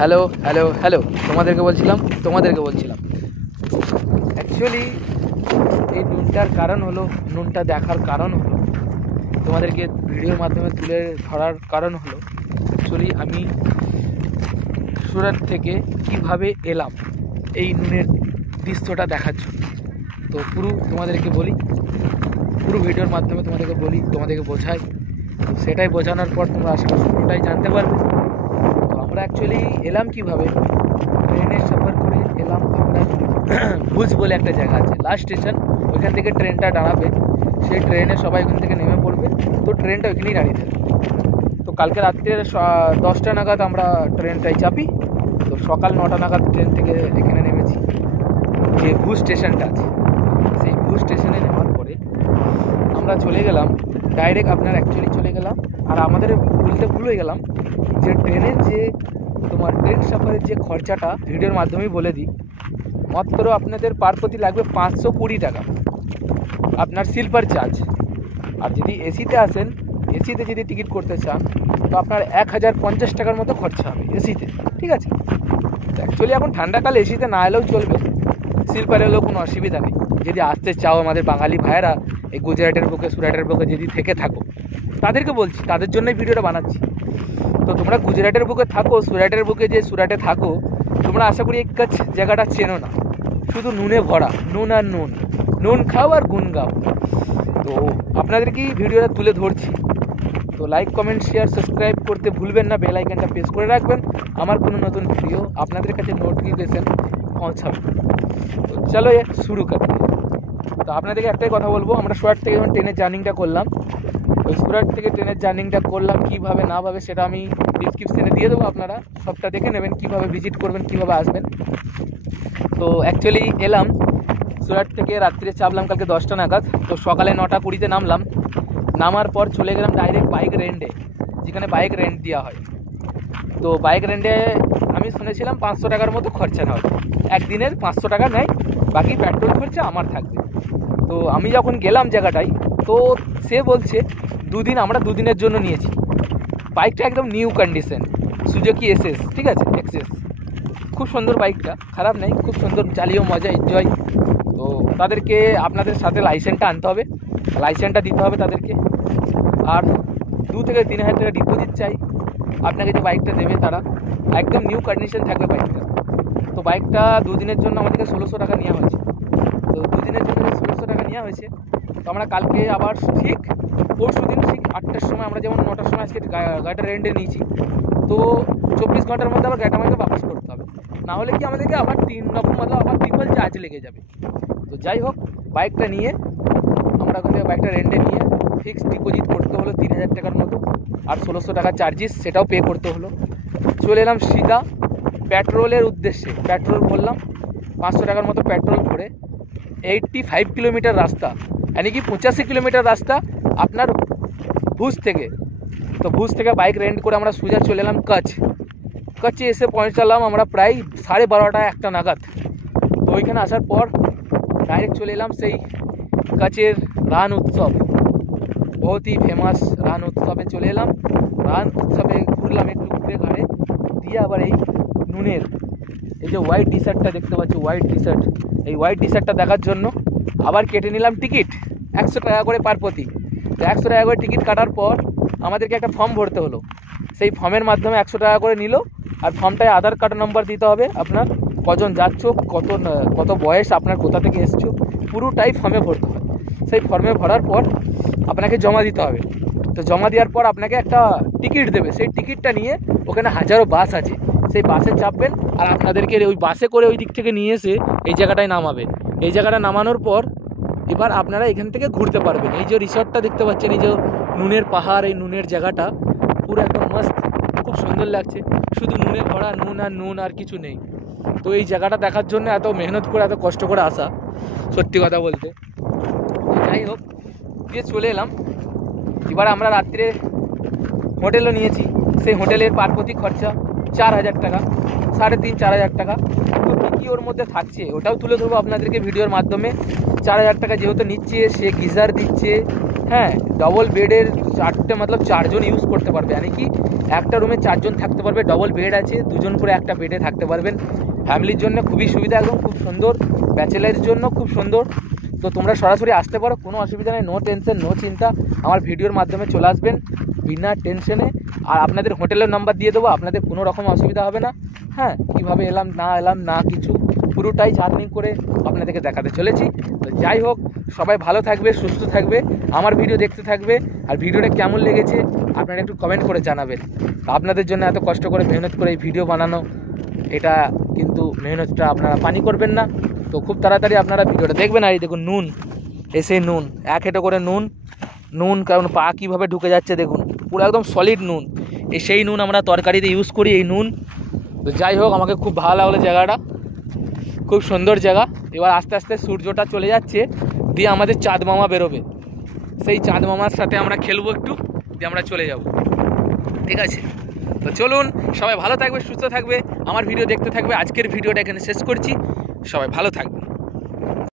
Hello hello hello তোমাদেরকে বলছিলাম actually এই নুনটার কারণ হলো, নুনটা দেখার কারণ হলো, তোমাদেরকে ভিডিওর মাধ্যমে তুলে ধরার কারণ হলো অ্যাকচুয়ালি আমি সুরাট থেকে কিভাবে এলাম এই নুনের দৃশ্যটা দেখার জন্য। তো তোমাদেরকে বলি, পুরো ভিডিওর মাধ্যমে তোমাদেরকে বোঝাই, সেটাই বোঝানোর পর তোমরা আশেপাশে পুরোটাই জানতে পারবে। তো আমরা অ্যাকচুয়ালি এলাম কিভাবে, ট্রেনের সফর করে এলাম আমরা ভুজ বলে একটা জায়গা আছে, লাস্ট স্টেশন, ওইখান থেকে ট্রেনটা দাঁড়াবে, সেই ট্রেনে সবাই ওখান থেকে নেমে পড়বে, তো ট্রেনটা ওইখানেই দাঁড়িয়ে থাকবে। তো কালকে রাত্রে 10টা নাগাদ আমরা ট্রেনটাই চাপি, তো সকাল 9টা নাগাদ ট্রেন থেকে এখানে নেমেছি, যে ভুজ স্টেশনটা আছে সেই ভুজ স্টেশনে নেওয়ার পরে আমরা চলে গেলাম ডাইরেক্ট, চলে গেলাম। আর আমাদের ভুল হয়ে গেলাম যে ট্রেনের যে তোমার ট্রেন সফরের যে খরচাটা ভিডিওর মাধ্যমেই বলে দিই, মাত্র আপনাদের পার প্রতি লাগবে 520 টাকা আপনার স্লিপার চার্জ। আর যদি এসিতে আসেন, এসিতে যদি টিকিট করতে চান তো আপনার 1050 টাকার মতো খরচা হবে এসিতে, ঠিক আছে। অ্যাকচুয়ালি এখন ঠান্ডাকালে এসিতে না এলেও চলবে, স্লিপারে এলেও কোনো অসুবিধা নেই। যদি আসতে চাও আমাদের বাঙালি ভাইয়েরা এই গুজরাটের বুকে সুরাটের বুকে যদি থেকে থাকো, তাদেরকে বলছি, তাদের জন্যই ভিডিওটা বানাচ্ছি। তো তোমরা গুজরাটের বুকে থাকো, সুরাটের বুকে যে সুরাটে থাকো, তোমরা আশা করি এই কাছ জায়গাটা চেনো না, শুধু নুনে ভরা, নুন আর নুন, নুন খাও আর গুন গাও। তো আপনাদেরকেই ভিডিওটা তুলে ধরছি। তো লাইক কমেন্ট শেয়ার সাবস্ক্রাইব করতে ভুলবেন না, বেল আইকনটা প্রেস করে রাখবেন, আমার কোনো নতুন ভিডিও আপনাদের কাছে নোটিফিকেশন পৌঁছাবে। তো চলো শুরু করতে। তো আপনাদেরকে একটাই কথা বলবো, আমরা সুরাট থেকে যখন ট্রেনের জার্নিংটা করলাম, ওই সুরাট থেকে ট্রেনের জার্নিংটা করলাম কীভাবে না ভাবে সেটা আমি ডিসক্রিপশানে দিয়ে দেবো, আপনারা সবটা দেখে নেবেন, কীভাবে ভিজিট করবেন, কীভাবে আসবেন। তো অ্যাকচুয়ালি এলাম সুরাট থেকে, রাত্রে চাপলাম কালকে 10টা নাগাদ, তো সকালে 9টা 20-তে নামলাম। নামার পর চলে গেলাম ডাইরেক্ট বাইক রেন্টে, যেখানে বাইক রেন্ট দেওয়া হয়। তো বাইক রেন্টে আমি শুনেছিলাম 500 টাকার মতো খরচা নেওয়া, একদিনের 500 টাকা নেয়, বাকি পেট্রোল খরচা আমার থাকবে। তো আমি যখন গেলাম জায়গাটায়, তো সে বলছে আমরা দুদিনের জন্য নিয়েছি। বাইকটা একদম নিউ কন্ডিশন, সুজুকি এসএস, ঠিক আছে, এক্সেস, খুব সুন্দর বাইকটা, খারাপ নেই, খুব সুন্দর, চালিয়েও মজা, এনজয়। তো তাদেরকে আপনাদের সাথে লাইসেন্সটা আনতে হবে, লাইসেন্সটা দিতে হবে তাদেরকে, আর 2 থেকে 3 হাজার টাকা ডিপোজিট চাই। আপনাকে যে বাইকটা দেবে তারা, একদম নিউ কন্ডিশন থাকবে বাইকটা। তো বাইকটা দুদিনের জন্য আমাদেরকে 1600 টাকা নেওয়া হয়েছে। তো দুদিনের জন্য 1600 টাকা নেওয়া হয়েছে। তো আমরা কালকে আবার ঠিক পরশু দিন ঠিক 8টার সময়, আমরা যেমন 9টার সময় আজকে গাড়িটা রেন্টে নিয়েছি, তো 24 ঘন্টার মধ্যে আবার গাড়িটা আমাকে বাপাস করতে হবে, না হলে কি আমাদেরকে আবার 3 রকম আবার ট্রিপল চার্জ লেগে যাবে। তো যাই হোক, বাইকটা নিয়ে আমরা ওখান থেকে বাইকটা রেন্টে নিয়ে ফিক্সড ডিপোজিট করতে হলো 3000 টাকার মতো, আর 1600 টাকা চার্জেস সেটাও পে করতে হলো। চলে এলাম সিধা পেট্রোলের উদ্দেশ্যে, পেট্রোল ভরলাম 500 টাকার মতো পেট্রোল ভরে 85 কিলোমিটার রাস্তা, यानी कि 85 কিলোমিটার রাস্তা আপনার ভুজ থেকে। তো ভুজ থেকে বাইক রেন্ট করে আমরা সোজা চলে এলাম কচ্ছে এসে পৌঁছালাম আমরা প্রায় 12:30 1টা নাগাদ। তো ওইখানে আসার পর ডাইরেক্ট চলে এলাম সেই কচ্ছের রান উৎসব, बहुत ही फेमास রান উৎসবে চলে এলাম। রান উৎসবে ঘুরলাম একটু, ঘুরে ঘাড়ে দিয়ে আবার এই নুনের এই যে হোয়াইট টি শার্টটা দেখতে পাচ্ছি, হোয়াইট টি শার্ট, এই হোয়াইট টি শার্টটা দেখার জন্য আবার কেটে নিলাম টিকিট 100 টাকা করে পার প্রতি। তো 100 টাকা করে টিকিট কাটার পর আমাদেরকে একটা ফর্ম ভরতে হলো, সেই ফর্মের মাধ্যমে 100 টাকা করে নিল। আর ফর্মটায় আধার কার্ড নাম্বার দিতে হবে, আপনার কজন যাচ্ছ, কত বয়স, আপনার কোথা থেকে এসছো, পুরোটাই ফর্মে ভরতে হবে। সেই ফর্মে ভরার পর আপনাকে জমা দিতে হবে। তো জমা দেওয়ার পর আপনাকে একটা টিকিট দেবে, সেই টিকিটটা নিয়ে ওখানে হাজারো বাস আছে, সেই বাসে চাপবেন, আর আপনাদেরকে ওই বাসে করে ওই দিক থেকে নিয়ে এসে এই জায়গাটায় নামাবে। এই জায়গাটা নামানোর পর এবার আপনারা এখান থেকে ঘুরতে পারবেন। এই যে রিসর্টটা দেখতে পাচ্ছেন, এই যে নুনের পাহাড়, এই নুনের জায়গাটা পুরো একদম মস্ত, খুব সুন্দর লাগছে, শুধু নুনে ভরা, নুন আর কিছু নেই। তো এই জায়গাটা দেখার জন্য এত মেহনত করে, এত কষ্ট করে আসা, সত্যি কথা বলতে। যাই হোক, দিয়ে চলে এলাম। এবার আমরা রাত্রে হোটেলও নিয়েছি, সেই হোটেলের পার প্রতি খরচা 4000 টাকা, 3500-4000 টাকা। তো কী ওর মধ্যে থাকছে ওটাও তুলে ধরবো আপনাদেরকে ভিডিওর মাধ্যমে। 4000 টাকা যেহেতু নিচ্ছে, সে গিজার দিচ্ছে, হ্যাঁ, ডবল বেডের 4টে, মতলব 4 জন ইউজ করতে পারবে, यानी कि একটা রুমে 4 জন থাকতে পারবে, ডবল বেড আছে, 2 জন করে একটা বেডে থাকতে পারবেন। ফ্যামিলির জন্য খুবই সুবিধা, একদম খুব সুন্দর, ব্যাচেলারের জন্য খুব সুন্দর। তো তোমরা সরাসরি আসতে পারো, কোনো অসুবিধা নেই, নো টেনশন নো চিন্তা। আমার ভিডিওর মাধ্যমে চলে আসবেন বিনা টেনশনে। আর আপনাদের হোটেলের নাম্বার দিয়ে দেবো, আপনাদের কোনো রকম অসুবিধা হবে না। হ্যাঁ, কীভাবে এলাম না কিছু, পুরোটাই জার্নি করে আপনাদেরকে দেখাতে চলেছি। তো যাই হোক, সবাই ভালো থাকবে, সুস্থ থাকবে, আমার ভিডিও দেখতে থাকবে। আর ভিডিওটা কেমন লেগেছে আপনারা একটু কমেন্ট করে জানাবেন। আপনাদের জন্য এত কষ্ট করে মেহনত করে এই ভিডিও বানানো, এটা কিন্তু মেহনতটা আপনারা পানি করবেন না। তো খুব তাড়াতাড়ি আপনারা ভিডিওটা দেখবেন। আর এই দেখুন নুন, এসে নুন, 1 হেঁটো করে নুন, কারণ পা কীভাবে ঢুকে যাচ্ছে দেখুন, পুরো একদম সলিড নুন। সেই নুন আমরা তরকারিতে ইউজ করি, এই নুন। তো যাই হোক, আমাকে খুব ভালো লাগলো জায়গাটা, খুব সুন্দর জায়গা। এবার আস্তে আস্তে সূর্যটা চলে যাচ্ছে, দিয়ে আমাদের চাঁদ মামা বেরোবে। সেই চাঁদ মামার সাথে আমরা খেলবো একটু, দিয়ে আমরা চলে যাব। ঠিক আছে, তো চলুন, সবাই ভালো থাকবে, সুস্থ থাকবে, আমার ভিডিও দেখতে থাকবে। আজকের ভিডিওটা এখানে শেষ করছি, সবাই ভালো থাকবে।